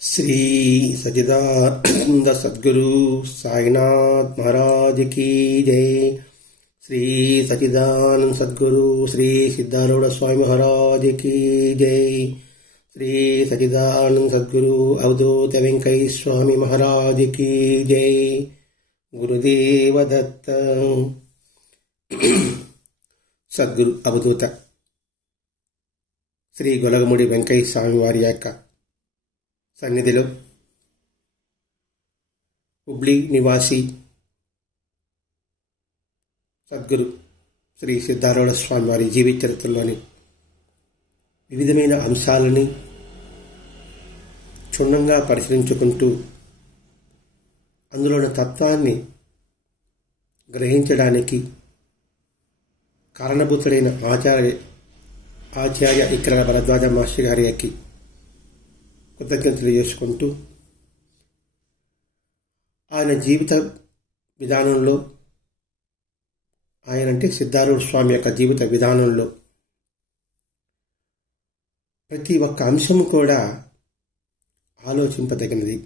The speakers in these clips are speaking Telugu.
श्री सच्चिदानंद सद्गुरु साईनाथ महाराज की जय। श्री सच्चिदानंद सद्गुरु श्री सिद्धारूढ़ स्वामी महाराज की जय। श्री सच्चिदानंद सद्गुरु अवधूत वेंकटेश्वर स्वामी महाराज की जय। गुरुदेव दत्त। सद्गुरु अवधूत श्री गोलगमुड़ी वेंकटेश्वर स्वामी वारी యొక్క సన్నిధిలో హుబ్లీ నివాసి సద్గురు శ్రీ సిద్ధారూఢ స్వామి వారి జీవిత చరిత్రలోని వివిధమైన అంశాలని క్షుణ్ణంగా పరిశీలించుకుంటూ అందులోని తత్వాన్ని గ్రహించడానికి కారణభూతుడైన ఆచార్య ఇక్రాల భరద్వాజ మాస్టర్ గారికి కృతజ్ఞతలు తెలియజేసుకుంటూ ఆయన జీవిత విధానంలో ఆయన అంటే సిద్ధారూఢ స్వామి యొక్క జీవిత విధానంలో ప్రతి ఒక్క అంశం కూడా ఆలోచింపదగినది.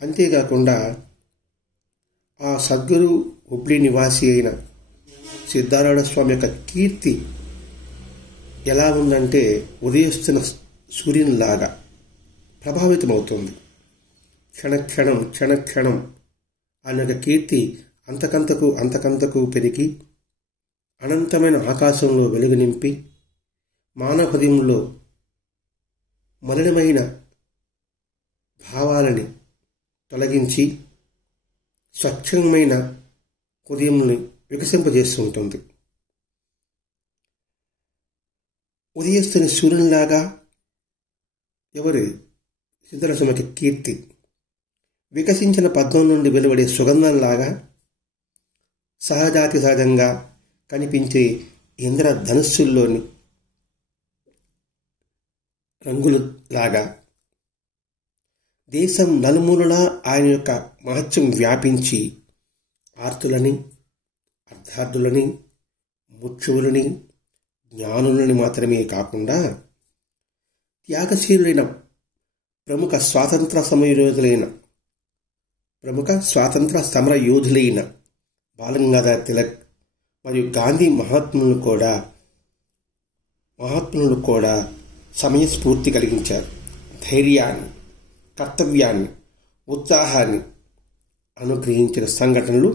అంతేకాకుండా ఆ సద్గురు హుబ్లీ నివాసి అయిన సిద్ధారూఢ స్వామి యొక్క కీర్తి ఎలా ఉందంటే ఉదయిస్తున్న సూర్యునిలాగా ప్రభావితమవుతుంది. క్షణక్షణం ఆయన యొక్క కీర్తి అంతకంతకు పెరిగి అనంతమైన ఆకాశంలో వెలుగు నింపి మానవ హృదయంలో మలినమైన భావాలని తొలగించి స్వచ్ఛమైన హృదయంని వికసింపజేస్తుంటుంది. ఉదయిస్తున్న సూర్యునిలాగా ఎవరి సిద్ధరసమకి కీర్తి వికసించిన పద్మం నుండి వెలువడే సుగంధంలాగా సహజంగా కనిపించే ఇంద్రధనుస్సుల్లోని రంగులలాగా దేశం నలుమూలలా ఆయన యొక్క మహత్యం వ్యాపించి ఆర్తులని అర్థార్థులని ముఖ్యులని జ్ఞానులని మాత్రమే కాకుండా త్యాగశీలులైన ప్రముఖ స్వాతంత్ర సమర యోధులైన బాలగంగాధర తిలక్ మరియు గాంధీ మహాత్ములను కూడా సమయస్ఫూర్తి కలిగించారు. ధైర్యాన్ని, కర్తవ్యాన్ని, ఉత్సాహాన్ని అనుగ్రహించిన సంఘటనలు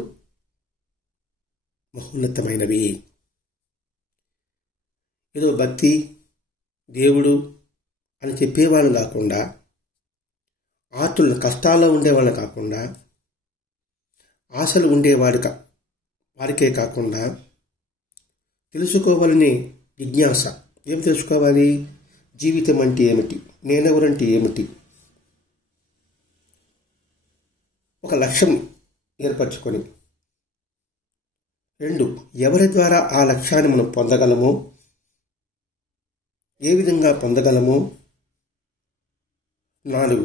మహోన్నతమైనవి. ఏదో భక్తి, దేవుడు అని చెప్పేవాళ్ళు కాకుండా, ఆతుల కష్టాల్లో ఉండేవాళ్ళు కాకుండా, ఆశలు వారికే కాకుండా తెలుసుకోవాలనే జిజ్ఞాస. ఏం తెలుసుకోవాలి? జీవితం అంటే ఏమిటి, నేనెవరంటే ఏమిటి, ఒక లక్ష్యం ఏర్పరచుకొని, 2 ఎవరి ద్వారా ఆ లక్ష్యాన్ని మనం పొందగలమో, ఏ విధంగా పొందగలమో, 4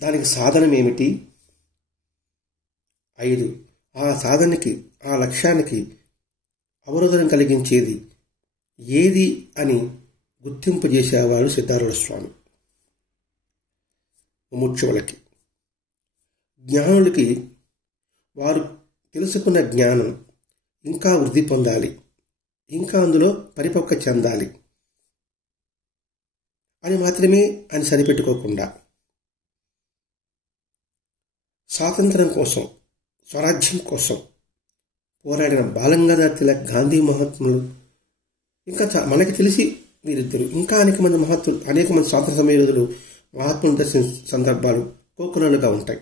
దానికి సాధనం ఏమిటి, 5 ఆ సాధనకి ఆ లక్ష్యానికి అవరోధం కలిగించేది ఏది అని గుర్తింపు చేసేవాడు సిద్ధారూఢ స్వామి. ముముక్షువులకి, జ్ఞానులకి వారు తెలుసుకున్న జ్ఞానం ఇంకా వృద్ధి పొందాలి, ఇంకా అందులో పరిపక్వ చెందాలి అని మాత్రమే అని సరిపెట్టుకోకుండా స్వాతంత్రం కోసం, స్వరాజ్యం కోసం పోరాడిన బాలగంగాధర తిలక్, గాంధీ మహాత్ములు, ఇంకా మనకి తెలిసి వీరిద్దరు, ఇంకా అనేక మంది స్వాతంత్ర సమరయోధులు మహాత్ములు దర్శన సందర్భాలు కోకొల్లలుగా ఉంటాయి.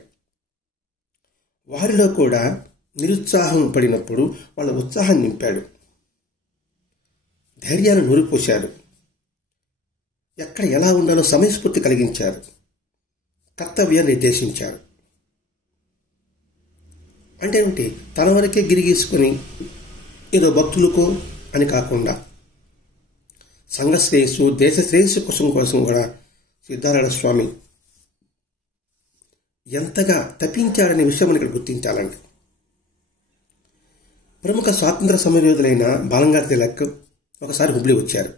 వారిలో కూడా నిరుత్సాహం పడినప్పుడు వాళ్ళ ఉత్సాహాన్ని నింపాడు, ధైర్యాన్ని నూరిపోశాడు, ఎక్కడ ఎలా ఉండాలో సమయస్ఫూర్తి కలిగించారు, కర్తవ్యాన్ని నిర్దేశించారు. అంటే తన వరకే గిరిగీసుకుని ఏదో భక్తులకో అని కాకుండా సంఘ శ్రేయస్సు, దేశ శ్రేయస్సు కోసం కూడా సిద్ధారూఢ స్వామి ఎంతగా తప్పించాడనే విషయం మనం ఇక్కడ గుర్తించాలండి. ప్రముఖ స్వాతంత్ర సమరయోధులైన బాలగంగాధర తిలక్ ఒకసారి హుబ్లీ వచ్చారు.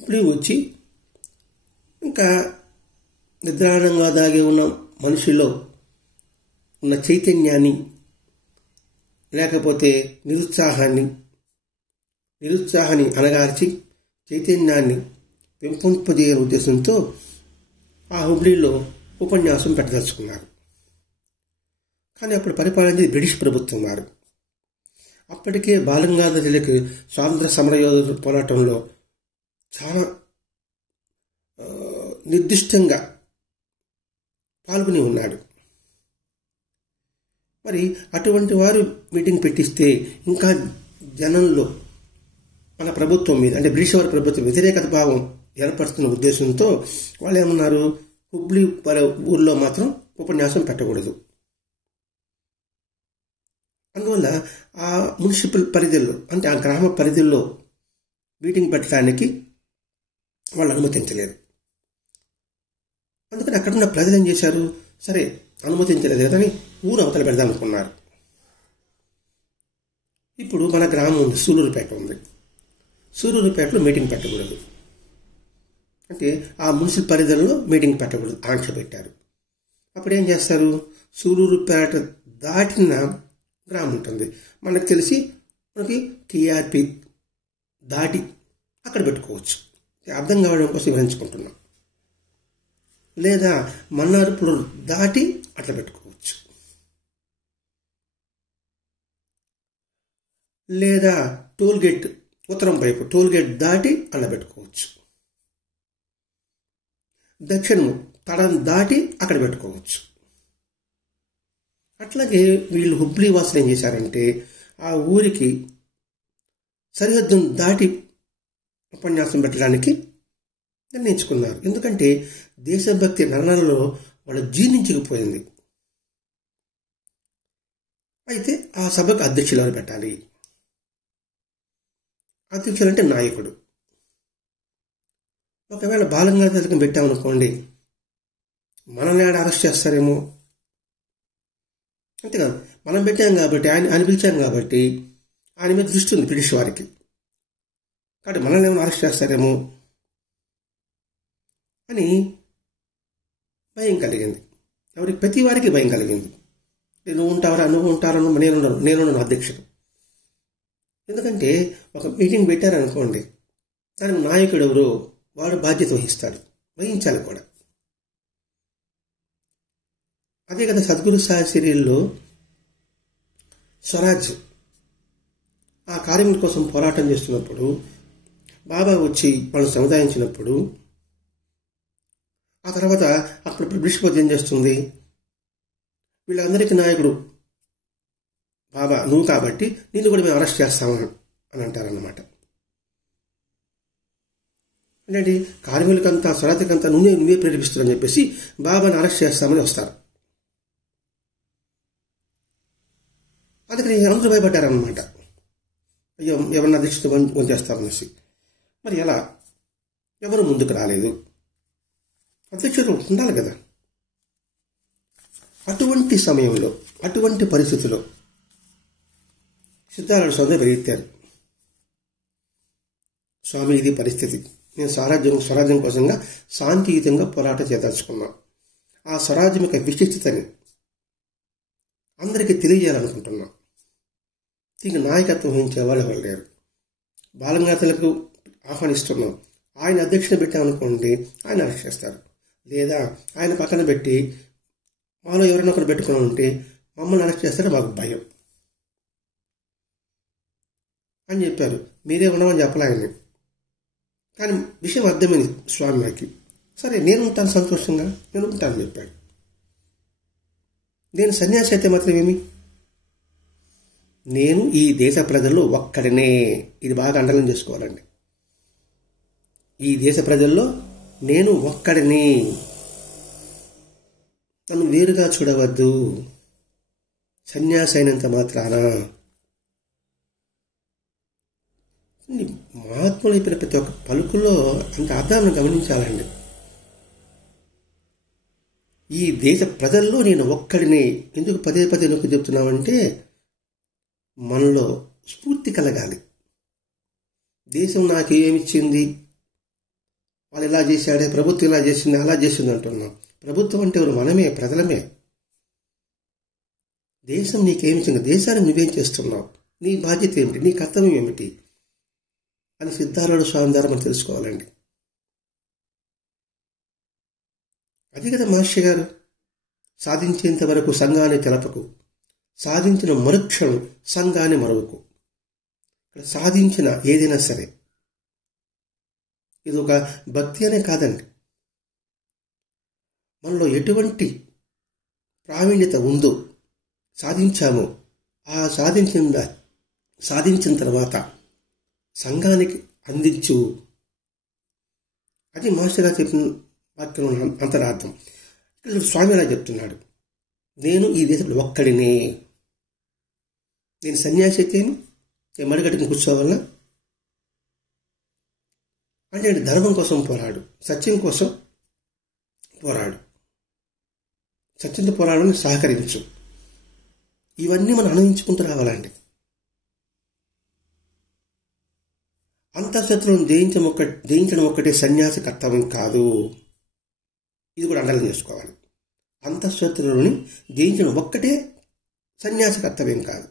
హుబ్లీ వచ్చి ఇంకా నిద్రాణంగా దాగి ఉన్న మనిషిలో ఉన్న చైతన్యాన్ని, లేకపోతే నిరుత్సాహాన్ని అణగార్చి చైతన్యాన్ని పెంపొందింపజేయ ఉద్దేశంతో ఆ హుబ్లీలో ఉపన్యాసం పెట్టదలుచుకున్నారు. కానీ అప్పుడు పరిపాలించేది బ్రిటిష్ ప్రభుత్వం వారు. అప్పటికే బాలగంగాధర తిలక్ స్వాతంత్ర సమరయోధుల పోరాటంలో చాలా నిర్దిష్టంగా పాల్గొని ఉన్నాడు. మరి అటువంటి వారు మీటింగ్ పెట్టిస్తే ఇంకా జనంలో మన ప్రభుత్వం మీద, అంటే బ్రిటిష్ వారి ప్రభుత్వం వ్యతిరేకత భావం ఏర్పడుతున్న ఉద్దేశంతో వాళ్ళు ఏమన్నారు, హుబ్లీ ఊర్లో మాత్రం ఉపన్యాసం పెట్టకూడదు. అందువల్ల ఆ మున్సిపల్ పరిధిలో, అంటే ఆ గ్రామ పరిధిలో మీటింగ్ పెట్టడానికి వాళ్ళు అనుమతించలేదు. అందుకని అక్కడున్న ప్రజలు ఏం చేశారు, సరే అనుమతించలేదు కదని ఊరు అవతల పెడదాం అనుకున్నారు. ఇప్పుడు మన గ్రామం ఉంది, సూలూరుపేట ఉంది. సూలూరుపేటలో మీటింగ్ పెట్టకూడదు, అంటే ఆ మున్సిపల్ పరిధిలో మీటింగ్ పెట్టకూడదు ఆంక్ష పెట్టారు. అప్పుడు ఏం చేస్తారు, సూలూరుపేట దాటిన గ్రామం ఉంటుంది, మనకు తెలిసి మనకి టీఆర్పీ దాటి అక్కడ పెట్టుకోవచ్చు. అర్థం కావడం కోసం వివరించుకుంటున్నాం. లేదా మన్నార్పులు దాటి అట్లా పెట్టుకోవచ్చు. లేదా టోల్గేట్, ఉత్తరం వైపు టోల్గేట్ దాటి అలా పెట్టుకోవచ్చు. దక్షిణము తడం దాటి అక్కడ పెట్టుకోవచ్చు. అట్లాగే వీళ్ళు హుబ్లీ వాసులు ఏం చేశారంటే ఆ ఊరికి సరిహద్దును దాటి ఉపన్యాసం పెట్టడానికి నిర్ణయించుకున్నారు. ఎందుకంటే దేశభక్తి నరణలో వాళ్ళు జీర్ణించకపోయింది. అయితే ఆ సభకు అధ్యక్షులను పెట్టాలి. అధ్యక్షులు అంటే నాయకుడు. ఒకవేళ బాలగంగాధర తిలకం పెట్టామనుకోండి, మనల్ని ఆడ అరెస్ట్ చేస్తారేమో. అంతేకాదు, మనం పెట్టాం కాబట్టి, ఆయన పిలిచాం కాబట్టి ఆయన మీద దృష్టి ఉంది బ్రిటిష్ వారికి. కాబట్టి మనల్ని ఏమైనా అరెస్ట్ చేస్తారేమో అని భయం కలిగింది. ఎవరికి? ప్రతి వారికి భయం కలిగింది. నువ్వు ఉంటారా, నేను అధ్యక్షుడు. ఎందుకంటే ఒక మీటింగ్ పెట్టారనుకోండి, దానికి నాయకుడు ఎవరో వాడు బాధ్యత వహించాలి కూడా. అదే కదా సద్గురు సాహిబ్ సీరియల్లో స్వరాజ్ ఆ కార్యక్రమం కోసం పోరాటం చేస్తున్నప్పుడు బాబా వచ్చి వాళ్ళు సముదాయించినప్పుడు, ఆ తర్వాత అప్పుడు బ్రిటిష్ ప్రభుత్వం ఏం చేస్తుంది, వీళ్ళందరికీ నాయకుడు బాబా నువ్వు కాబట్టి నిన్ను కూడా మేము అరెస్ట్ చేస్తామని అంటారన్నమాట. అంటే కార్మికులకంతా స్వరాజ్యకంతా నువ్వే ప్రేరేపిస్తారని చెప్పేసి బాబాని అరెస్ట్ చేస్తామని వస్తారు. అందుకని అందరూ భయపడ్డారన్నమాట, అయ్యో ఎవరిని అధ్యక్షత చేస్తామనేసి. మరి ఎలా? ఎవరు ముందుకు రాలేదు. అధ్యక్షుడు ఉండాలి కదా. అటువంటి సమయంలో, అటువంటి పరిస్థితిలో సిద్ధార్థ స్వామి వెలిగెత్తారు. స్వామి, ఇది పరిస్థితి, నేను స్వరాజ్యం కోసంగా శాంతియుతంగా పోరాటం చేయదలుచుకున్నాం. ఆ స్వరాజ్యం యొక్క విశిష్టతని అందరికీ తెలియజేయాలనుకుంటున్నాం. దీనికి నాయకత్వం వహించే వాళ్ళు ఎవరు లేరు. బాలగంగాధరకు ఆహ్వానిస్తున్నాం. ఆయన అధ్యక్షుని పెట్టామనుకోండి, ఆయన అరెస్ట్ చేస్తారు. లేదా ఆయన పక్కన పెట్టి మాలో ఎవరైనా ఒకరు పెట్టుకుని ఉంటే మమ్మల్ని అరెస్ట్ చేస్తారో మాకు భయం అని చెప్పారు. మీరే ఉన్నామని చెప్పలే ఆయన్ని. కానీ విషయం అర్థమైంది స్వామికి. సరే, నేను ఉంటాను, సంతోషంగా నేను ఉంటానని చెప్పాడు. నేను సన్యాసి అయితే మాత్రం ఏమి, నేను ఈ దేశ ప్రజల్లో ఒక్కడినే. ఇది బాగా అండర్లైన్ చేసుకోవాలండి. ఈ దేశ ప్రజల్లో నేను ఒక్కడిని, నన్ను వేరుగా చూడవద్దు. సన్యాసి అయినంత మాత్రాన. మహాత్ములు చెప్పిన ప్రతి ఒక్క పలుకులో అంత అర్థాన్ని గమనించాలండి. ఈ దేశ ప్రజల్లో నేను ఒక్కడిని. ఎందుకు పదే పదే నొక్కి చెప్తున్నామంటే, మనలో స్ఫూర్తి కలగాలి. దేశం నాకేమిచ్చింది, వాళ్ళు ఇలా చేశాడే, ప్రభుత్వం ఇలా చేసింది, అలా చేసింది అంటున్నాం. ప్రభుత్వం అంటే ఎవరు? మనమే, ప్రజలమే. దేశం నీకేమిచ్చింది? దేశాన్ని నువ్వేం చేస్తున్నావు? నీ బాధ్యత ఏమిటి? నీ కర్తవ్యం ఏమిటి అని సిద్ధారూఢ స్వామి ద్వారా మనం తెలుసుకోవాలండి. అది కదా మహర్షి గారు, సాధించేంత వరకు సంఘాన్ని తెలపకు, సాధించిన మరుక్షణం సంఘాన్ని మరువకు. ఇక్కడ సాధించిన ఏదైనా సరే ఇది ఒక భక్తి అనే కాదండి. మనలో ఎటువంటి ప్రావీణ్యత ఉందో సాధించామో ఆ సాధించిన తర్వాత సంఘానికి అందించు. అది మాస్టర్ గారు చెప్పిన వాక్యం అంతరార్థం. ఇక్కడ స్వామి అలా చెప్తున్నాడు, నేను ఈ దేశంలో ఒక్కడినే. నేను సన్యాసి అయితే నేను మడిగట్టుకుని కూర్చోవాలన్నా అంటే ధర్మం కోసం పోరాడు, సత్యం కోసం పోరాడు, సత్యంతో పోరాడని సహకరించు. ఇవన్నీ మనం అనుభవించుకుంటూ రావాలండి. అంతఃశత్రువులను జయించడం ఒక్కటే సన్యాసి కర్తవ్యం కాదు. ఇది కూడా అండర్లైన్ చేసుకోవాలి. అంతఃశత్రువుని జయించడం ఒక్కటే సన్యాసి కర్తవ్యం కాదు.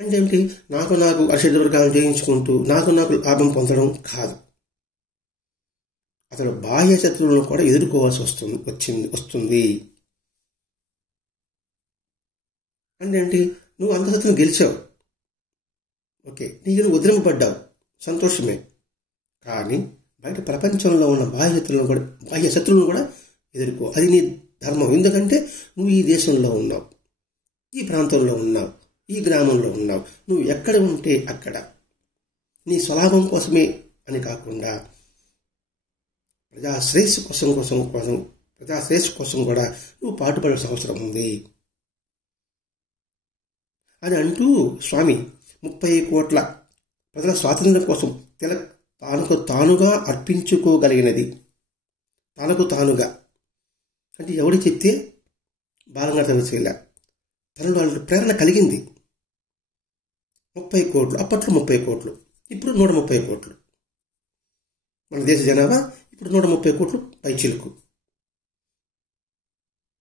అంటే ఏమిటి? నాకు అరిషడ్వర్గాలను జయించుకుంటూ నాకు లాభం పొందడం కాదు. అతను బాహ్య శత్రువులను కూడా ఎదుర్కోవాల్సి వస్తుంది. అంటే ఏంటి? నువ్వు అంతఃశత్రువుని గెలిచావు, ఓకే, నీకు నువ్వు వదిలింపబడ్డావు, సంతోషమే. కానీ బయట ప్రపంచంలో ఉన్న బాహ్య శత్రువులను కూడా ఎదుర్కో. అది నీ ధర్మం. ఎందుకంటే నువ్వు ఈ దేశంలో ఉన్నావు, ఈ ప్రాంతంలో ఉన్నావు, ఈ గ్రామంలో ఉన్నావు. నువ్వు ఎక్కడ ఉంటే అక్కడ నీ స్వలాభం కోసమే అని కాకుండా ప్రజాశ్రేయస్సు కోసం కూడా నువ్వు పాటుపడాల్సిన అవసరం ఉంది అని అంటూ స్వామి 30 కోట్ల ప్రజల స్వాతంత్ర్యం కోసం తనకు తానుగా అర్పించుకోగలిగినది. తనకు తానుగా అంటే ఎవడు చెప్తే బాలంగా చేయలే, తనలో ప్రేరణ కలిగింది. 30 కోట్లు, అప్పట్లో 30 కోట్లు, ఇప్పుడు 130 కోట్లు. మన దేశ జనాభా ఇప్పుడు 130 కోట్లు పైచిలుకు.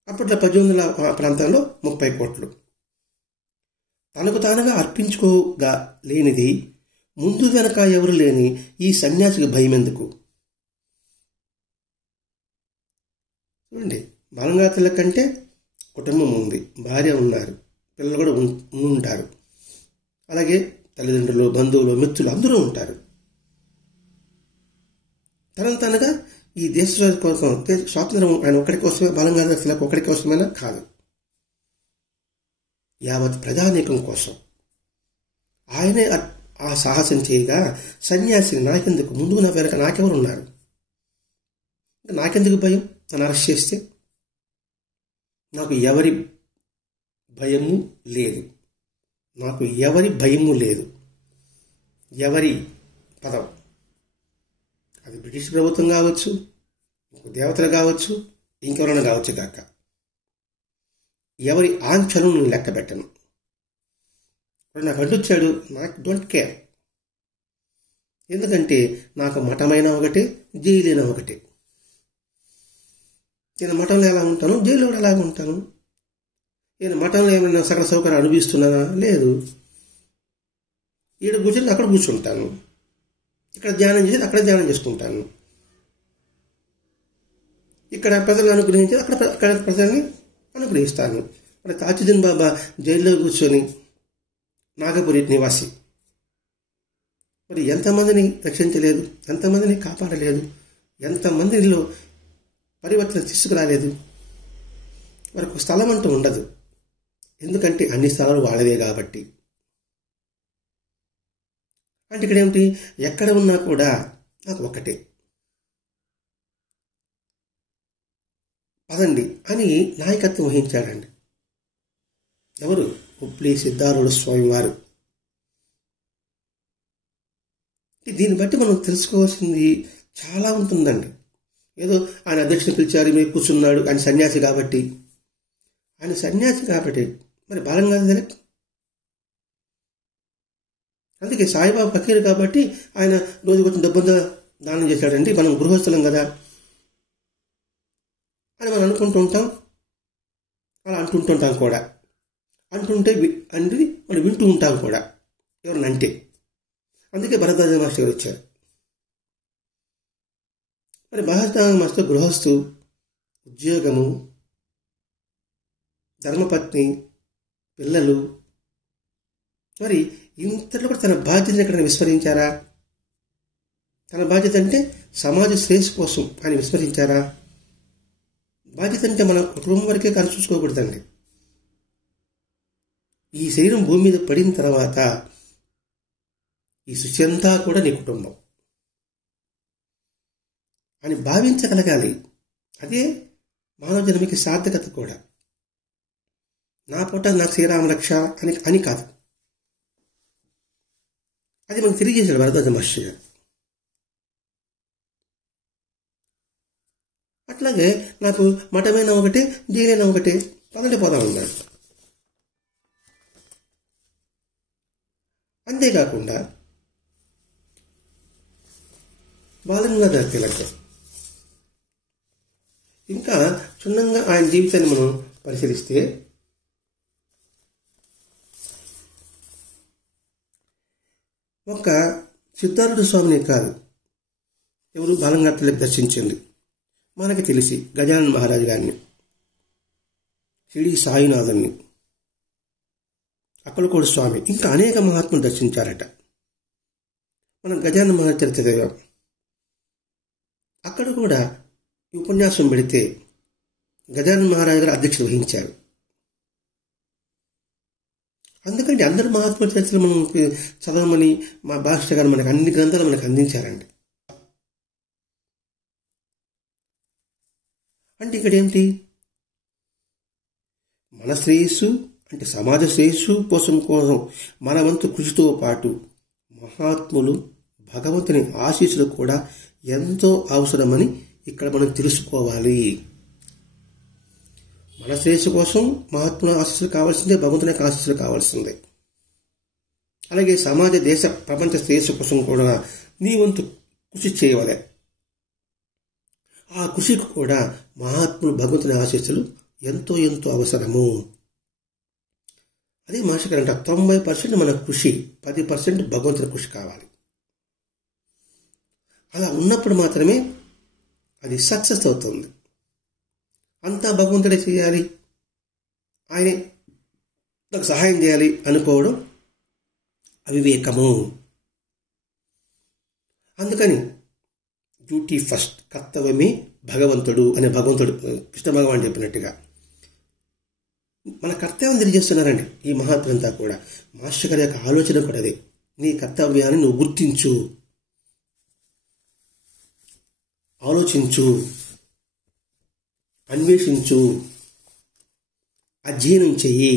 అప్పట్లో 1800 ప్రాంతాల్లో 30 కోట్లు. తనకు తానుగా అర్పించుకోగా లేనిది, ముందు వెనక ఎవరు లేని ఈ సన్యాసికి భయం ఎందుకు? చూడండి, బాలంగాతల కంటే కుటుంబం ఉంది, భార్య ఉన్నారు, పిల్లలు కూడా ఉంటారు, అలాగే తల్లిదండ్రులు, బంధువులు, మిత్రులు అందరూ ఉంటారు. తనగా ఈ దేశ కోసం స్వాతంత్రం ఆయన ఒక్కడి కోసమే, బాలంగాతలకు ఒక్కడి కోసమైనా కాదు, యావత్ ప్రజానీకం కోసం. ఆయనే ఆ సాహసం చేయగా సన్యాసిని నాకెందుకు, ముందుకు నా వెనక నాకెవరు ఉన్నారు, నాకెందుకు భయం? నన్ను అరెస్ట్ చేస్తే నాకు ఎవరి భయము లేదు, ఎవరి పదం, అది బ్రిటిష్ ప్రభుత్వం కావచ్చు, దేవతలు కావచ్చు, ఇంకెవరైనా కావచ్చు కాక, ఎవరి ఆంక్షలను నేను లెక్క పెట్టను. నాకు అడ్డొచ్చాడు, నాకు డోంట్ కేర్. ఎందుకంటే నాకు మఠమైనా ఒకటే, జైలైనా ఒకటే. నేను మఠంలో ఎలా ఉంటాను, జైల్లో కూడా అలాగే ఉంటాను. నేను మఠంలో ఏమైనా సకల సౌకర్యాలు అనుభవిస్తున్నానా? లేదు. ఈడ కూర్చొని అక్కడ కూర్చుంటాను, ఇక్కడ ధ్యానం చేసి అక్కడ ధ్యానం చేసుకుంటాను, ఇక్కడ ప్రజలను అనుగ్రహించి అక్కడ ప్రజల్ని అనుగ్రహిస్తాను. మరి తాజుద్దీన్ బాబా జైల్లో కూర్చొని, నాగపురి నివాసి, మరి ఎంతమందిని రక్షించలేదు, ఎంతమందిని కాపాడలేదు, ఎంతమందిలో పరివర్తన తీసుకురాలేదు. వారికి స్థలం అంటూ ఉండదు, ఎందుకంటే అన్ని స్థలాలు వాళ్ళవే కాబట్టి. అంటే ఇక్కడ ఏమిటి? ఎక్కడ ఉన్నా కూడా నాకు ఒకటే పదండి అని నాయకత్వం వహించాడండి. ఎవరు? హుబ్లీ సిద్ధారూఢ స్వామి వారు. దీన్ని బట్టి మనం తెలుసుకోవాల్సింది చాలా ఉంటుందండి. ఏదో ఆయన అధ్యక్షుని పిలిచారు, మీరు కూర్చున్నాడు, ఆయన సన్యాసి కాబట్టి మరి బాలంగాధర అందుకే సాయిబాబా ఫకీర్ కాబట్టి ఆయన రోజు కొంచెం డబ్బంతా దానం చేశాడండి, మనం గృహస్థులం కదా అని మనం అనుకుంటూ ఉంటాం, అలా అంటుంటాం కూడా. అంటుంటే అంటే మనం వింటూ ఉంటాం కూడా ఎవరిని అంటే. అందుకే భరద్వాజ మాస్టర్ గారు వచ్చారు. మరి భరద్వాజ మాస్టర్ గృహస్థు, ఉద్యోగము, ధర్మపత్ని, పిల్లలు, మరి ఇంతలో కూడా తన బాధ్యతను ఎక్కడ విస్మరించారా? తన బాధ్యత అంటే సమాజ శ్రేయస్సు కోసం ఆయన విస్మరించారా? బాధ్యత అంటే మన కుటుంబం వరకే కానీ చూసుకోకూడదండి. ఈ శరీరం భూమి మీద పడిన తర్వాత ఈ సృష్టి అంతా కూడా నీ కుటుంబం అని భావించగలగాలి. అదే మానవ జన్మకి సార్థకత కూడా. నా పూట నాకు శ్రీరామ రక్ష అని కాదు. అది మనకు తెలియజేశాడు భరద్వాజ మహర్షి గారు. అట్లాగే నాకు మఠమైనా ఒకటే, జైలైనా ఒకటే, పదండి పోదాం అన్నాడు. అంతేకాకుండా బాలగంగాధర తిలక్ ఇంకా క్షుణ్ణంగా ఆయన జీవితాన్ని మనం పరిశీలిస్తే ఒక సిద్ధార్థ స్వామిని కాదు ఎవరు బాలగంగాధర తిలక్ దర్శించింది మనకి తెలిసి గజానన మహారాజు గారిని, షిరిడి సాయినాథుని, అక్కలకోటి స్వామి, ఇంకా అనేక మహాత్ములు దర్శించారట. మనం గజానన మహారాజు చరిత్ర చదివాం. అక్కడ కూడా ఈ ఉపన్యాసం పెడితే గజానన మహారాజు గారు అధ్యక్షత వహించారు. అందుకంటే అందరు మహాత్ముల చరిత్రలు మనం చదవమని మా భాష గారు మనకు అన్ని గ్రంథాలు మనకు అందించారండి. అంటే ఇక్కడ ఏంటి, మన శ్రేయస్సు అంటే సమాజ శ్రేయస్సు కోసం మన వంతు కృషితో పాటు మహాత్ములు, భగవంతుని ఆశీస్సులు కూడా ఎంతో అవసరమని ఇక్కడ మనం తెలుసుకోవాలి. మన శ్రేయస్సు కోసం మహాత్ముల ఆశీస్సులు కావాల్సిందే, భగవంతుని ఆశీస్సులు కావాల్సిందే. అలాగే సమాజ, దేశ, ప్రపంచ శ్రేయస్సు కోసం కూడా నీ వంతు కృషి చేయవాలి. ఆ కృషికి కూడా మహాత్ములు, భగవంతుని ఆశీస్సులు ఎంతో ఎంతో అవసరము. అదే మాస్టర్ గారు అంటారు, 90% మన కృషి, 10% భగవంతుని కృషి కావాలి. అలా ఉన్నప్పుడు మాత్రమే అది సక్సెస్ అవుతుంది. అంతా భగవంతుడే చేయాలి, ఆయనే నాకు సహాయం చేయాలి అనుకోవడం అవివేకము. అందుకని డ్యూటీ ఫస్ట్, కర్తవ్యమే భగవంతుడు అని భగవంతుడు కృష్ణ భగవాన్ చెప్పినట్టుగా మన కర్తవ్యం తెలియజేస్తున్నారండి ఈ మహాత్ములంతా కూడా. మాస్టర్ గారి యొక్క ఆలోచన కూడా అదే, నీ కర్తవ్యాన్ని నువ్వు గుర్తించు, ఆలోచించు, అన్వేషించు, అధ్యయనం చెయ్యి,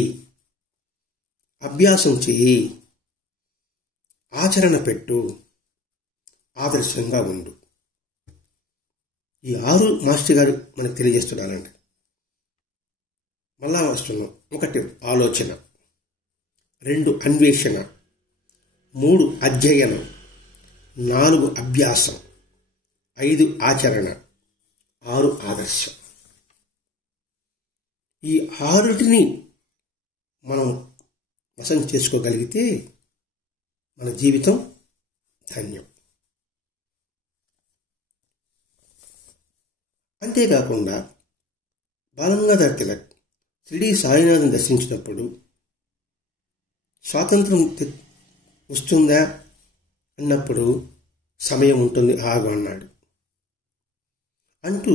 అభ్యాసం చెయ్యి, ఆచరణ పెట్టు, ఆదర్శంగా ఉండు. ఈ 6 మాస్టర్ గారు మనకు తెలియజేస్తున్నారండి. మళ్ళా వస్తున్నాం. 1 ఆలోచన, 2 అన్వేషణ, 3 అధ్యయనం, 4 అభ్యాసం, 5 ఆచరణ, 6 ఆదర్శం. ఈ 6టిని మనం వశం చేసుకోగలిగితే మన జీవితం ధన్యం. అంతేకాకుండా బాలగంగాధర తిలక్ షిరిడి సాయినాథుని దర్శించినప్పుడు స్వాతంత్రం వస్తుందా అన్నప్పుడు సమయం ఉంటుంది ఆగు అన్నాడు. అంటూ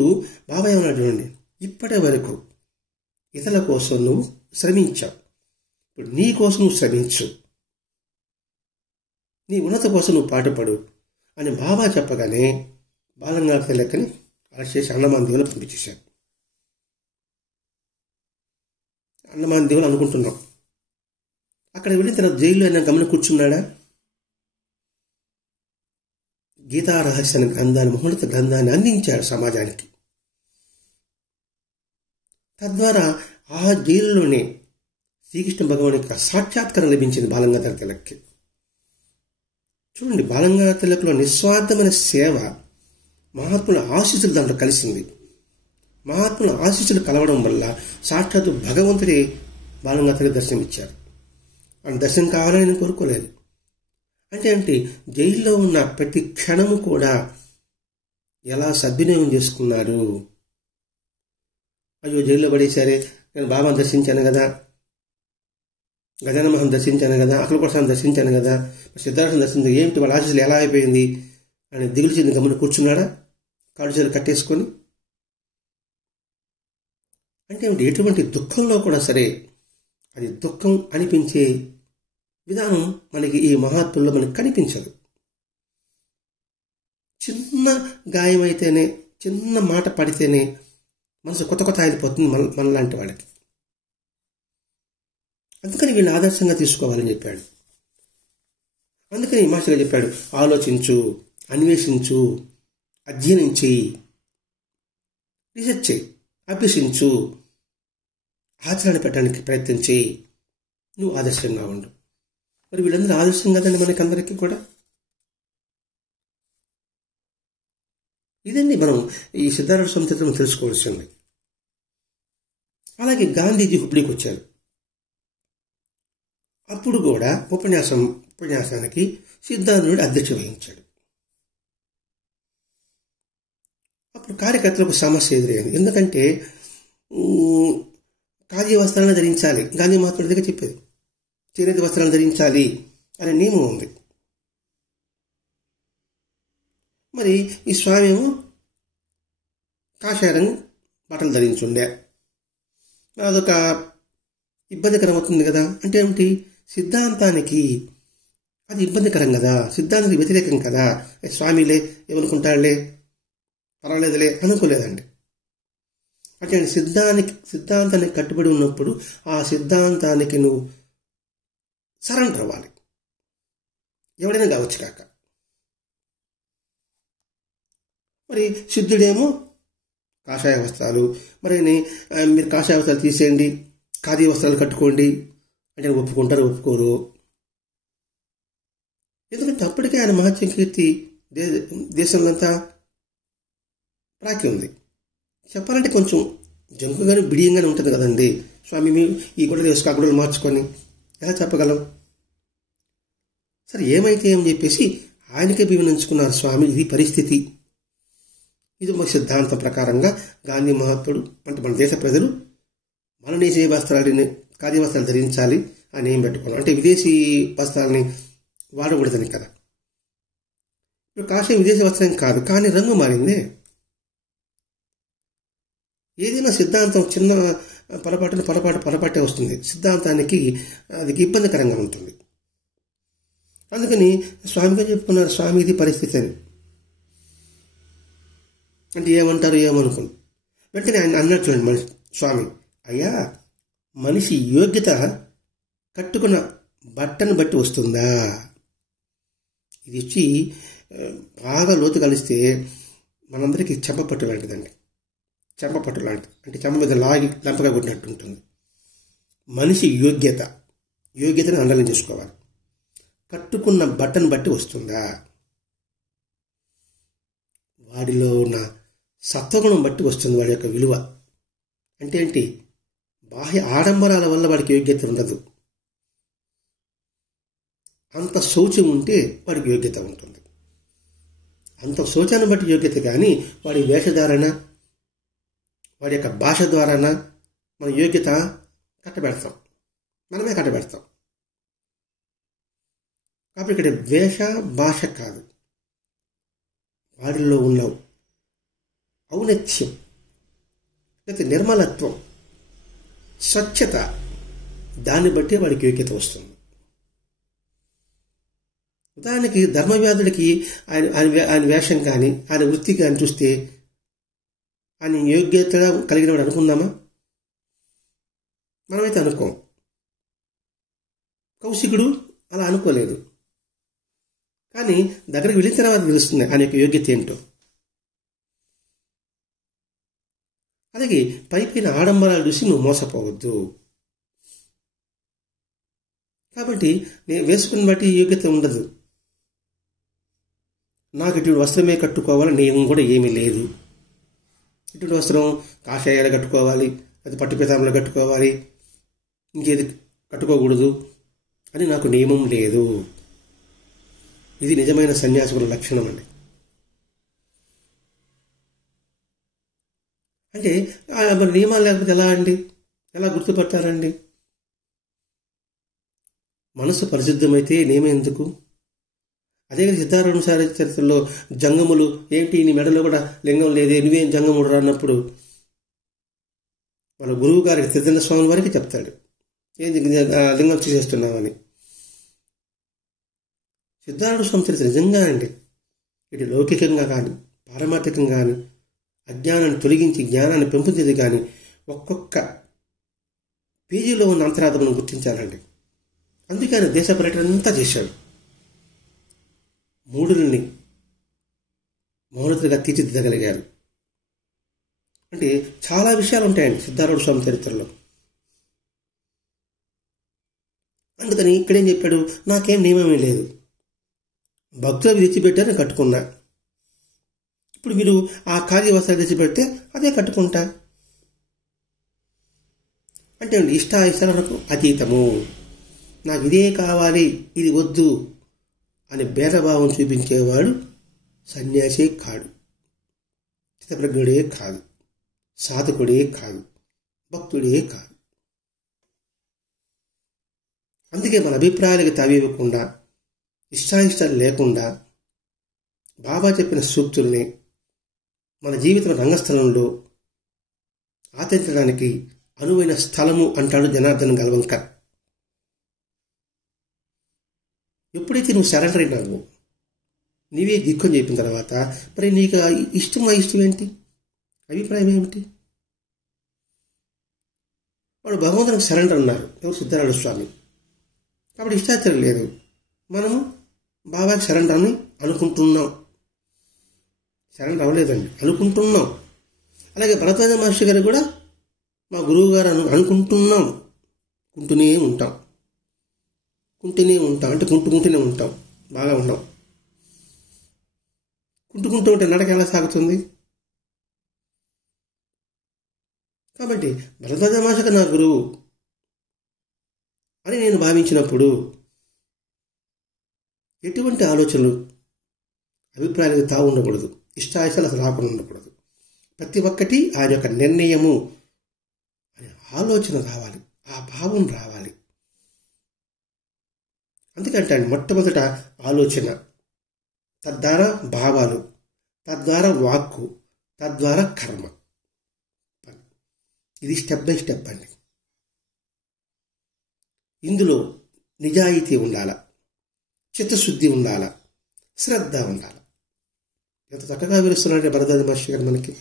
బాబా ఏమన్నాడు చూడండి, ఇప్పటి వరకు ఇతరుల కోసం నువ్వు శ్రమించావు, ఇప్పుడు నీ కోసం నువ్వు శ్రమించు, నీ ఉన్నత కోసం నువ్వు పాటుపడు అని బాబా చెప్పగానే బాలగంగాధర తిలక్ని అరెస్ట్ చేసి అండమాన్ దీవులు పంపించేశారు. అండమాన్ దీవులు అనుకుంటున్నాం. అక్కడ వెళ్ళిన తర్వాత జైల్లో అయినా గమని కూర్చున్నాడా? గీతా రహస్యాన్ని గ్రంథాన్ని, మహోన్నత గ్రంథాన్ని అందించాడు సమాజానికి. తద్వారా ఆ జైలులోనే శ్రీకృష్ణ భగవాన్ యొక్క సాక్షాత్కారం లభించింది బాలగంగాధర తిలక్కి. చూడండి, బాలంగ తిలక్లో నిస్వార్థమైన సేవ, మహాత్ముల ఆశీస్సులు దాంట్లో కలిసింది. మహాత్ముల ఆశీస్సులు కలవడం వల్ల సాక్షాత్తు భగవంతుడే బాలంగ తిలక్ దర్శనం ఇచ్చారు. ఆయన దర్శనం కావాలని నేను కోరుకోలేదు. అంటే జైల్లో ఉన్న ప్రతి క్షణము కూడా ఎలా సద్వినియోగం చేసుకున్నారు. అయ్యో జైల్లో పడేశారే, నేను బాబాను దర్శించాను కదా, గజానన మహం దర్శించాను కదా, అఖిల ప్రసాద్ దర్శించాను కదా, సిద్ధార్థం దర్శించాను, ఏమిటి వాళ్ళ ఆశీస్సులు ఎలా అయిపోయింది అని దిగులు చెంది గమని కూర్చున్నాడా కాడు చేరు కట్టేసుకొని? అంటే ఎటువంటి దుఃఖంలో కూడా సరే అది దుఃఖం అనిపించే విధానం మనకి ఈ మహాత్ముల్లో మనకి కనిపించదు. చిన్న గాయమైతేనే, చిన్న మాట పడితేనే మనసు కొత్త ఆగిపోతుంది మనలాంటి వాళ్ళకి. అందుకని వీళ్ళని ఆదర్శంగా తీసుకోవాలని చెప్పాడు. అందుకని మాస్టర్గా చెప్పాడు, ఆలోచించు, అన్వేషించు, అధ్యయనం చేయి, రీసెర్చ్ చేయి, అభ్యసించు, ఆచరణ పెట్టడానికి ప్రయత్నం చేయి, నువ్వు ఆదర్శంగా ఉండు. మరి వీళ్ళందరూ ఆదర్శం కదండి మనకందరికీ కూడా. ఇదండి మనం ఈ సిద్ధార్థ స్వామి చరిత్రను తెలుసుకోవాల్సింది. అలాగే గాంధీజీ హుబ్లీకి వచ్చారు. అప్పుడు కూడా ఉపన్యాసానికి సిద్ధార్థుడు అధ్యక్ష వహించాడు. అప్పుడు కార్యకర్తలకు సమస్య ఎదురైంది. ఎందుకంటే ఖాదీ వస్త్రాలను ధరించాలి, గాంధీ మహాత్ముడి దగ్గర చెప్పేది చేనేత వస్త్రాలను ధరించాలి అనే నియమం ఉంది. మరి ఈ స్వామి ఏమో కాషాయ రంగు బట్టలు ధరించుండే, అదొక ఇబ్బందికరం అవుతుంది కదా. అంటే ఏమిటి, సిద్ధాంతానికి అది ఇబ్బందికరం కదా, సిద్ధాంతానికి వ్యతిరేకం కదా. స్వామిలే ఏమనుకుంటాడులే, పర్వాలేదులే అనుకోలేదండి. అంటే సిద్ధాంతానికి కట్టుబడి ఉన్నప్పుడు ఆ సిద్ధాంతానికి నువ్వు సరెండర్ అవ్వాలి, ఎవడైనా కావచ్చు కాక. మరి సిద్ధుడేమో కాషాయ వస్త్రాలు, మరి మీరు కాషాయ వస్త్రాలు తీసేయండి, ఖాదీ వస్త్రాలు కట్టుకోండి అంటే ఒప్పుకుంటారు, ఒప్పుకోరు. ఎందుకంటే అప్పటికే ఆయన మహత్యం కీర్తి దేశంలో అంతా ప్రాకి ఉంది. చెప్పాలంటే కొంచెం జంకుగానే బిడియంగానే ఉంటుంది కదండి. స్వామి మీ ఈ గుడ్డలు వేసుకు ఆ గుడ్డలు మార్చుకొని ఎలా చెప్పగలం? సరే ఏమైతే ఏమని చెప్పేసి ఆయనకే వివరించుకున్నారు స్వామి, ఇది పరిస్థితి, ఇది మా సిద్ధాంతం ప్రకారంగా గాంధీ మహాత్ముడు అంటే మన దేశ ప్రజలు మన దేశీయ వస్త్రాలని, ఖాదీ వస్త్రాలు ధరించాలి అని ఏం పెట్టుకోవాలి. అంటే విదేశీ వస్త్రాలని వాడకూడదని కదా. ఇప్పుడు కాషాయం విదేశీ వస్త్రం కాదు, కానీ రంగు మారిందే. ఏదైనా సిద్ధాంతం చిన్న పొరపాటే వస్తుంది, సిద్ధాంతానికి అది ఇబ్బందికరంగా ఉంటుంది. అందుకని స్వామిగా చెప్పుకున్నారు, స్వామి ఇది పరిస్థితి అని. అంటే ఏమంటారు ఏమనుకోండి. వెంటనే ఆయన అన్నట్టు చూడండి మనిషి స్వామి, అయ్యా మనిషి యోగ్యత కట్టుకున్న బట్టను బట్టి వస్తుందా? ఇది ఇచ్చి బాగా లోతు కలిస్తే మనందరికీ చెంపపట్టు లాంటిదండి. చెంపపట్టు లాంటిది అంటే చెంప మీద లాగి లంపగా కొట్టినట్టు ఉంటుంది. మనిషి యోగ్యతను అండలం చేసుకోవాలి. కట్టుకున్న బట్టను బట్టి వస్తుందా? వాడిలో ఉన్న సత్వగుణం బట్టి వస్తుంది వాడి యొక్క విలువ. అంటే ఏంటి, బాహ్య ఆడంబరాల వల్ల వాడికి యోగ్యత ఉండదు. అంత శౌచం ఉంటే వాడికి యోగ్యత ఉంటుంది. అంత శౌచాన్ని బట్టి యోగ్యత, కానీ వాడి వేషధారణ, వాడి యొక్క భాష ద్వారాన మన యోగ్యత మనమే కట్టబెడతాం. కాబట్టి ఇక్కడ వేష భాష కాదు, వాడిలో ఉన్న ఔన్నత్యం, లేకపోతే నిర్మలత్వం, స్వచ్ఛత, దాన్ని బట్టి వాడికి యోగ్యత వస్తుంది. ఉదాహరణకి ధర్మవ్యాధుడికి ఆయన వేషం కానీ ఆయన వృత్తి కానీ చూస్తే ఆయన యోగ్యతగా కలిగిన వాడు అనుకుందామా? మనమైతే అనుకోం. కౌశికుడు అలా అనుకోలేదు, కానీ దగ్గరికి వెళ్ళిన తర్వాత తెలుస్తుంది ఆయన యొక్క యోగ్యత ఏంటో. అలాగే పైపైన ఆడంబరాలు చూసి నువ్వు మోసపోవద్దు. కాబట్టి నేను వేసుకుని బట్టి యోగ్యత ఉండదు. నాకు ఇటువంటి వస్త్రమే కట్టుకోవాలని నియమం కూడా ఏమీ లేదు. ఇటువంటి వస్త్రం కాషాయాలు కట్టుకోవాలి, అది పట్టు పితాంబరాలు కట్టుకోవాలి, ఇంకేది కట్టుకోకూడదు అని నాకు నియమం లేదు. ఇది నిజమైన సన్యాసుల లక్షణం అండి. అంటే మరి నియమాలు లేకపోతే ఎలా అండి, ఎలా గుర్తుపట్టారండి? మనసు పరిశుద్ధమైతే నియమం ఎందుకు? అదే సిద్ధారూఢ చరిత్రలో జంగములు ఏంటి, నీ మెడలో కూడా లింగం లేదే, నువ్వేం జంగముడు అన్నప్పుడు మన గురువు గారికి త్రిదండ స్వామి వారికి చెప్తాడు, ఏంది లింగం తీసేస్తున్నామని. సిద్ధారూఢ స్వామి చరిత్ర నిజంగా అండి, ఇటు లౌకికంగా కానీ పారమార్థికంగా కానీ అజ్ఞానాన్ని తొలగించి జ్ఞానాన్ని పెంపొందేది కానీ ఒక్కొక్క పేజీలో ఉన్న అంతరార్థం మనం గుర్తించాలండి. అందుకని దేశ పర్యటన అంతా చేశాడు. మూఢుల్ని మౌనతగా తీర్చిదిద్దగలిగారు. అంటే చాలా విషయాలు ఉంటాయండి సిద్ధారూఢ స్వామి చరిత్రలో. అందుకని ఇక్కడేం చెప్పాడు, నాకేం నియమమే లేదు, భక్తులు తెచ్చిపెట్టారు నేను కట్టుకున్నా. ఇప్పుడు మీరు ఆ ఖాళీ వస్త్రాలు తెచ్చిపెడితే అదే కట్టుకుంటా అంటే ఇష్టాయిష్టాలకు అతీతము, నాకు ఇదే కావాలి ఇది వద్దు అని భేదభావం చూపించేవాడు సన్యాసి కాడు, చిత్తప్రజ్ఞుడే కాదు, సాధకుడే కాదు, భక్తుడే కాదు. అందుకే మన అభిప్రాయాలకు తావివ్వకుండా, ఇష్టాయిష్టాలు లేకుండా బాబా చెప్పిన సూక్తుల్ని మన జీవితం రంగస్థలంలో ఆచరించడానికి అనువైన స్థలము అంటాడు జనార్దన్ గల్వంకర్. ఎప్పుడైతే నువ్వు సరెండర్ అయినావు, నీవే దిక్కుని చెప్పిన తర్వాత మరి నీకు ఇష్టం ఏంటి, అభిప్రాయం ఏమిటి? వాడు భగవంతునికి సరెండర్ అన్నారు, ఎవరు? సిద్ధారూఢ స్వామి. కాబట్టి ఇష్టాచరం లేదు, మనము బాబాకి సరెండర్ అని అనుకుంటున్నాం. సరెండర్ అవ్వలేదండి, అనుకుంటున్నాం. అలాగే భరద్వాజ మహర్షి గారు కూడా మా గురువు గారు అనుకుంటున్నాం, కుంటూనే ఉంటాం అంటే కుంటూనే ఉంటాం, బాగా ఉన్నాం. కుంటుకుంటూ ఉంటే నడక ఎలా సాగుతుంది? కాబట్టి భరద్వాజ మహర్షి నా గురువు అని నేను భావించినప్పుడు ఎటువంటి ఆలోచనలు అభిప్రాయాలకు తావు ఉండకూడదు, ఇష్టాయిష్టాలు అసలు రాకుండా ఉండకూడదు. ప్రతి ఒక్కటి ఆయన యొక్క నిర్ణయము అనే ఆలోచన రావాలి, ఆ భావం రావాలి. అందుకంటే మొట్టమొదట ఆలోచన, తద్వారా భావాలు, తద్వారా వాక్కు, తద్వారా కర్మ. ఇది స్టెప్ బై స్టెప్ అండి. ఇందులో నిజాయితీ ఉండాల, చిత్తశుద్ధి ఉండాల, శ్రద్ధ ఉండాలి. ఎంత చక్కగా వివరిస్తున్నాడే భరద్వాజ మహర్షి గారు మనకి.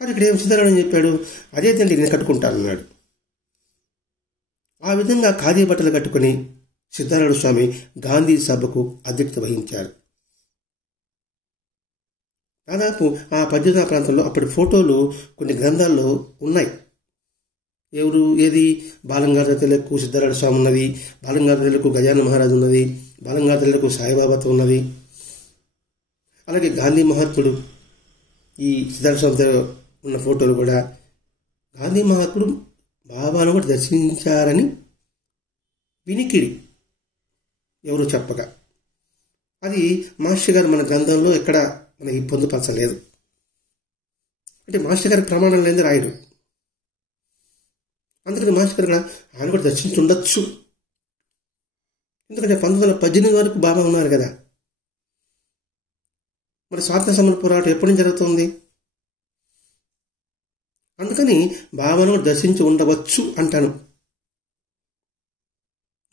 కానీ ఇక్కడ ఏం సిద్ధారూఢ చెప్పాడు, అదే తండ్రి నేను కట్టుకుంటానన్నాడు. ఆ విధంగా ఖాదీ బట్టలు కట్టుకుని సిద్ధారూఢ స్వామి గాంధీ సభకు అధ్యక్షత వహించారు. దాదాపు ఆ పద్యనా ప్రాంతంలో అప్పటి ఫోటోలు కొన్ని గ్రంథాల్లో ఉన్నాయి. ఏది బాలంగారు తెలకు సిద్ధారూఢ స్వామి ఉన్నది, బాలంగారు తెలకు గజానన మహారాజు ఉన్నది, బాలంగారు తెలకు సాయిబాబాతో ఉన్నది. అలాగే గాంధీ మహాత్ముడు ఈ సిద్ధారూఢ స్వామితో ఉన్న ఫోటోలు కూడా గాంధీ మహాత్ముడు బాబాను కూడా దర్శించారని వినికిడి ఎవరు చెప్పగా, అది మాస్టర్ గారు మన గ్రంథంలో ఎక్కడ మనకి పొందుపరచలేదు. అంటే మాస్టర్ గారికి ప్రమాణం లేని రాయడు. అందుకని మాస్టర్ గారు ఆయన కూడా దర్శించుండొచ్చు. ఎందుకంటే 1918 వరకు బాబా ఉన్నారు కదా. మరి స్వాతంత్ర సమర పోరాటం ఎప్పటి నుంచి జరుగుతుంది? అందుకని బాబాను కూడా దర్శించి ఉండవచ్చు అంటాను.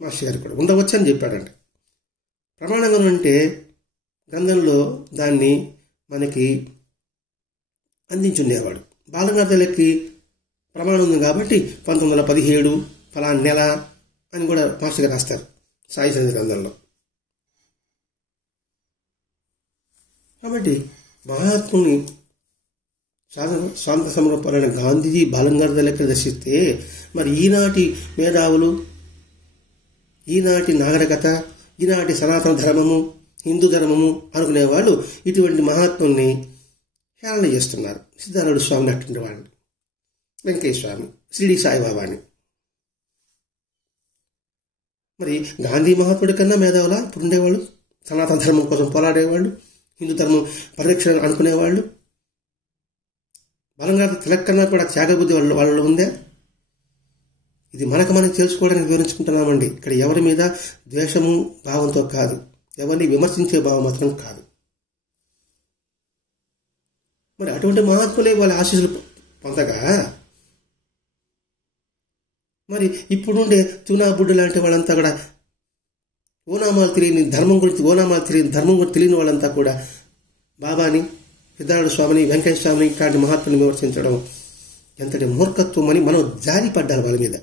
మాస్టర్ గారు కూడా ఉండవచ్చు అని చెప్పాడండి. ప్రమాణంగా అంటే గ్రంథంలో దాన్ని మనకి అందించుండేవాడు. బాలంగారి ప్రమాణం ఉంది కాబట్టి 1917 ఫలానా నెల అని కూడా మాస్టర్ గారు రాస్తారు సాయి సంగతి గ్రంథంలో. కాబట్టి మహాత్ముని స్వాతంత్ర సమరపరైన గాంధీజీ బాలంగారి లెక్క దర్శిస్తే మరి ఈనాటి మేధావులు, ఈనాటి నాగరికత, ఈనాటి సనాతన ధర్మము, హిందూ ధర్మము అనుకునేవాళ్ళు ఇటువంటి మహాత్ముల్ని హేళన చేస్తున్నారు. సిద్ధారూఢ స్వామిని అటువంటి వాళ్ళని, వెంకయ్య స్వామి, షిరిడి సాయిబాబాని. మరి గాంధీ మహాత్ముడి కన్నా మేధావులా ఇప్పుడు ఉండేవాళ్ళు? సనాతన ధర్మం కోసం పోరాడేవాళ్ళు, హిందూ ధర్మం పరిరక్షణ అనుకునేవాళ్ళు. బలంగా తిలక్ కన్నా కూడా త్యాగబుద్ధి వాళ్ళలో ఉందే. ఇది మనం తెలుసుకోవడానికి వివరించుకుంటున్నామండి. ఇక్కడ ఎవరి మీద ద్వేషము భావంతో కాదు, ఎవరిని విమర్శించే భావం మాత్రం కాదు. మరి అటువంటి మహాత్ములే వాళ్ళ ఆశీస్సులు పొందగా, మరి ఇప్పుడుండే తూనాబుడ్డు లాంటి వాళ్ళంతా కూడా ఓనామాలు తెలియని ధర్మం గురించి తెలియని వాళ్ళంతా కూడా బాబాని, సిద్ధారూఢ స్వామిని, వెంకయ్య స్వామిని ఇట్లాంటి మహాత్ముని విమర్శించడం ఎంతటి మూర్ఖత్వం అని మనం జారి పడ్డాలి వాళ్ళ మీద.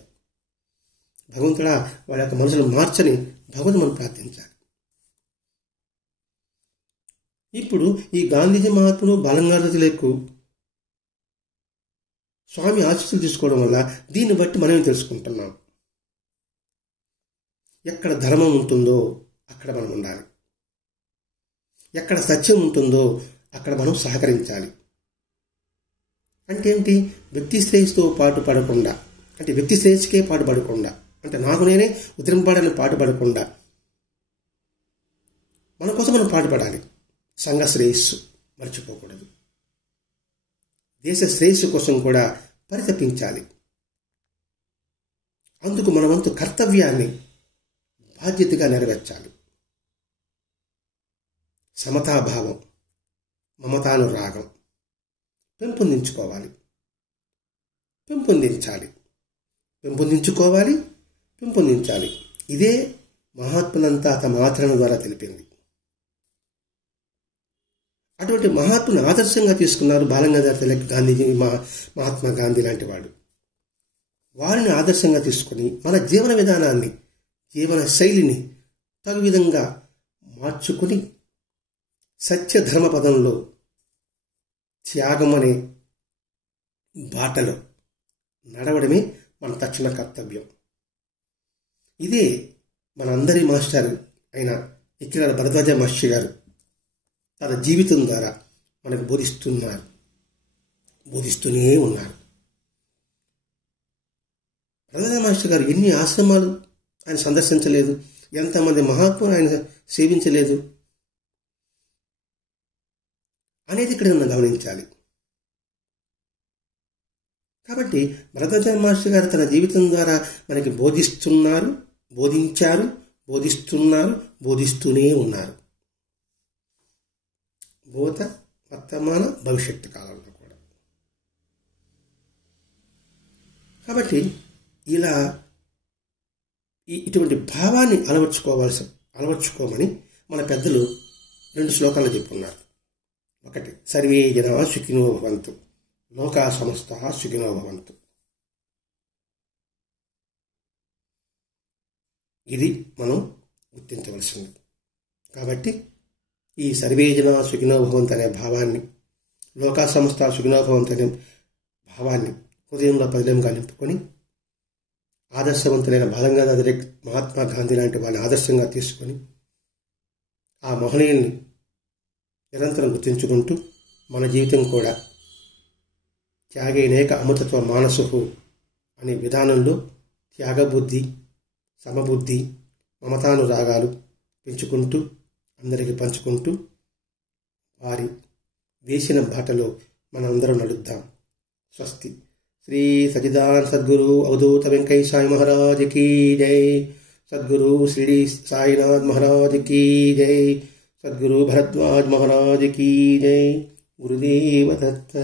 భగవంతుడా వాళ్ళ యొక్క మనసును మార్చని భగవంతుడు మనం ప్రార్థించాలి. ఇప్పుడు ఈ గాంధీజీ మహాత్ముడు బాలంగారు లేకు స్వామి ఆశీస్సులు తీసుకోవడం వల్ల దీన్ని బట్టి మనమే తెలుసుకుంటున్నాం. ఎక్కడ ధర్మం ఉంటుందో అక్కడ మనం ఉండాలి, ఎక్కడ సత్యం ఉంటుందో అక్కడ మనం సహకరించాలి. అంటే ఏంటి? వ్యక్తి శ్రేయస్సుతో పాటుపడకుండా, అంటే వ్యక్తి శ్రేయస్సుకే పాటుపడకుండా, అంటే నాకు నేనే ఉద్ధరింపబడని పాటుపడకుండా మన కోసం మనం పాటుపడాలి. సంఘ శ్రేయస్సు మర్చిపోకూడదు. దేశ శ్రేయస్సు కోసం కూడా పరితపించాలి. అందుకు మన వంతు కర్తవ్యాన్ని బాధ్యతగా నెరవేర్చాలి. సమతాభావం, మమతానురాగం పెంపొందించాలి. ఇదే మహాత్ములంతా తమ ఆచరణ ద్వారా తెలిపింది. అటువంటి మహాత్ముని ఆదర్శంగా తీసుకున్నారు బాలంగంగాధర తిలక్, గాంధీజీ, మహాత్మా గాంధీ లాంటి వాడు. వారిని ఆదర్శంగా తీసుకుని మన జీవన విధానాన్ని, జీవన శైలిని తగు విధంగా మార్చుకుని సత్య ధర్మ పదంలో, త్యాగం అనే బాటలో నడవడమే మన తక్షణ కర్తవ్యం. ఇదే మనందరి మాస్టర్ అయిన ఇక్కిరాల భరద్వాజ మాస్టర్ గారు తన జీవితం ద్వారా మనకు బోధిస్తూనే ఉన్నారు. భరద్వాజ మాస్టర్ గారు ఎన్ని ఆశ్రమాలు ఆయన సందర్శించలేదు, ఎంతమంది మహాత్ములు ఆయన సేవించలేదు అనేది ఇక్కడ మనం గమనించాలి. కాబట్టి భరద్వాజ మాస్టర్ గారు తన జీవితం ద్వారా మనకి బోధిస్తూనే ఉన్నారు. భూత, వర్తమాన, భవిష్యత్తు కాలంలో కూడా. కాబట్టి ఇలా ఇటువంటి భావాన్ని అలవర్చుకోమని మన పెద్దలు 2 శ్లోకాలు చెప్పున్నారు. ఒకటి, సర్వే జనా సుఖినో భవంతు, లోకా సమస్తా సుఖినో భవంతు. ఇది మనం గుర్తించవలసింది. కాబట్టి ఈ సర్వే జనా సుఖినో భవంతు అనే భావాన్ని, లోకా సమస్తా సుఖినో భవంతు అనే భావాన్ని హృదయంలో పదిలంగా నింపుకొని ఆదర్శవంతులైన బాలంగంగాధర తిలక్, మహాత్మా గాంధీ లాంటి వాళ్ళని ఆదర్శంగా తీసుకొని ఆ మహనీయుల్ని నిరంతరం గుర్తించుకుంటూ మన జీవితం కూడా త్యాగేనేక అమృతత్వ మానసుహు అనే విధానంలో త్యాగబుద్ధి, సమబుద్ధి, మమతానురాగాలు పెంచుకుంటూ అందరికీ పంచుకుంటూ వారి వేసిన బాటలో మనందరం నడుద్దాం. స్వస్తి. శ్రీ సచ్చిదానంద సద్గురు అవధూత వెంకయ్య సాయి మహారాజ్ కీ జై. సద్గురు షిరిడి సాయినాథ్ మహారాజ్ కీ జై. సద్గురు భరద్వాజ్ మహారాజ్ కీ జై. గురుదేవ దత్త.